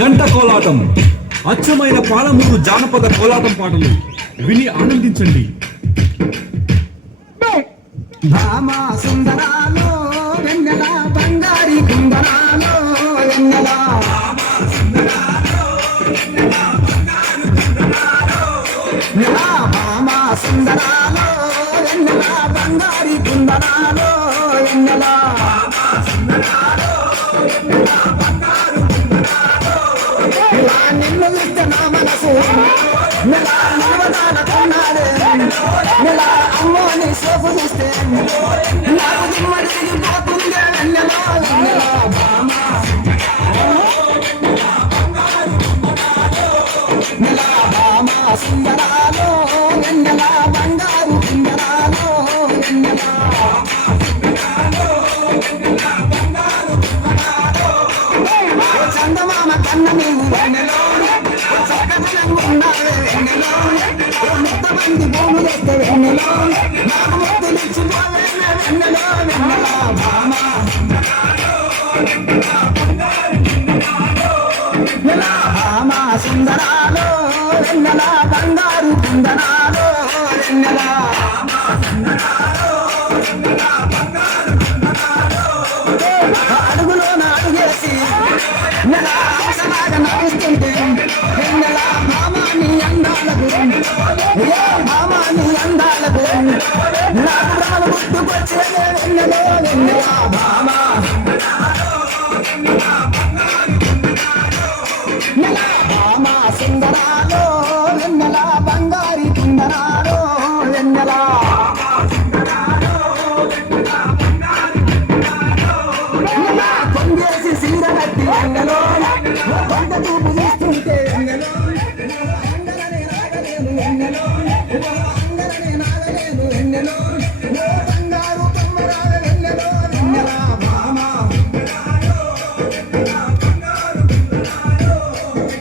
జంట కోలాటం, అచ్చమైన పాలమూరు జానపద కోలాటం పాటలు విని ఆనందించండి. భామా సుందరాలో వెన్నెల బంగారి కుందరాలో వెన్నెల భామా సుందరాలో వెన్నెల బంగారి కుందరాలో వెన్నెల నిన్ను చూస్తే నా మనసు నెల నిలవదాన కొన్నాడే నెల అమ్మో నీ సోపు చూస్తే నాకు దిమ్మడి పోతుందే వెన్నెల వెన్నెల భామా నెల భామా సుందరాలో వెన్నెల బంగారు కుందరాలో వెన్నెల చందమామ కన్న నీవు వెన్నెలో చక్కదనంగా ఉన్నావే వెన్నెలో ముద్దమంది భూమి చేస్తే వెన్నెలో నాకు ముద్దులిచ్చిపోవే వెన్నెలో వెన్నెల భామా నెల భామా సుందరాలో వెన్నెల బంగారు కుందరాలో వెన్నెల అడుగులోన అడుగేసి నెల ఆశలాగా నడుస్తుంటే వెన్నెల భామాని అందాలకు ఏ భామాని అందాలకు నాకు ప్రాణం గుర్తుకొచ్చేదే వెన్నెలో వెన్నెల భామా నెల భామా సుందరాలో వెన్నెల బంగారి కుందరాలో వెన్నెల కొంగేసి సీర కట్టి వెన్నెలో కొంత చూపు చూస్తుంటే వెన్నెలో అంగలనే నాగలేను వెన్నెలో అంగలనే నాగలేను వెన్నెలో బంగారు కమ్మరాల వెన్నెలో వెన్నెల భామా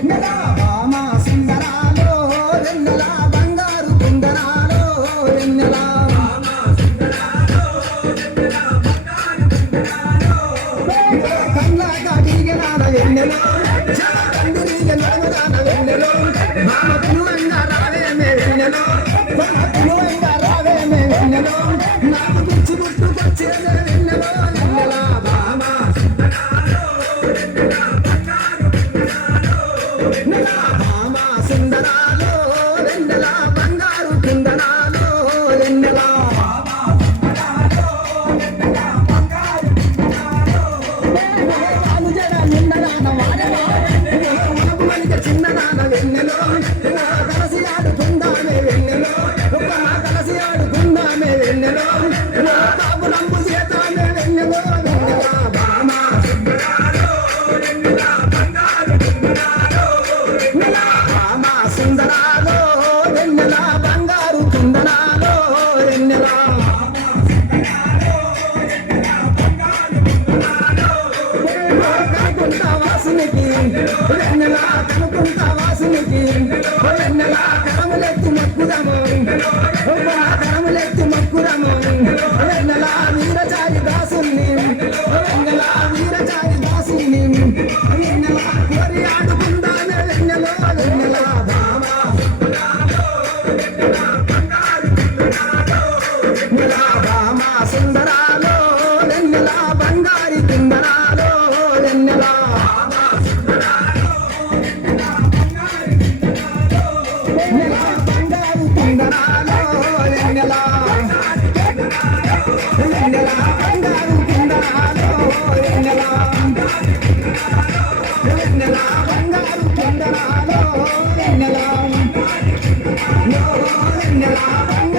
నెల భామా సుందరాలో వెన్నెల బంగారు కుందరాలో వెన్నెల కన్నాక దిగనాన వెన్నెలో కందిరిగ నడమదాన వెన్నెలో భామ పిలువంగా రావేమే వెన్నెలో పిలువంగా రావేమే వెన్నెలో నాకు పిచ్చి గుర్తుకొచ్చేదే వెన్నెలో వెన్నెల భామా నెల భామా సుందరాలో వెన్నెల బంగారు కుందరాలో వెన్నెల చిన్నదాన వెన్నెలో కలసి ఆడుకుందామే వెన్నెలో కలసి ఆడుకుందామే వెన్నెలో బాబులంబు చేతామే వెన్నెలో వెన్నెల భామా నెల భామా సుందరాలో వెన్నెల బంగారు కుందరాలో వెన్నెల కనుకుంటా వాసునికి వెన్నెల కనుకుంటా వాసునికి వెన్నెల కరములెత్తి మక్కుదము కరములెత్తి మక్కుదము వెన్నెల వీరచారి దాసుని వెన్నెల వీరచారి దాసుని వెన్నెల కోరి ఆడుకుందానే వెన్నెలో వెన్నెల భామా నెల భామా సుందరాలో వెన్నెల బంగారి కుందరాలో వెన్నెల నెల బంగారు కుందరాలో వెన్నెల వెన్నెల బంగారు కుందరాలో వెన్నెల వెన్నెల బంగారు కుందరాలో వెన్నెల వెన్నెల బంగారు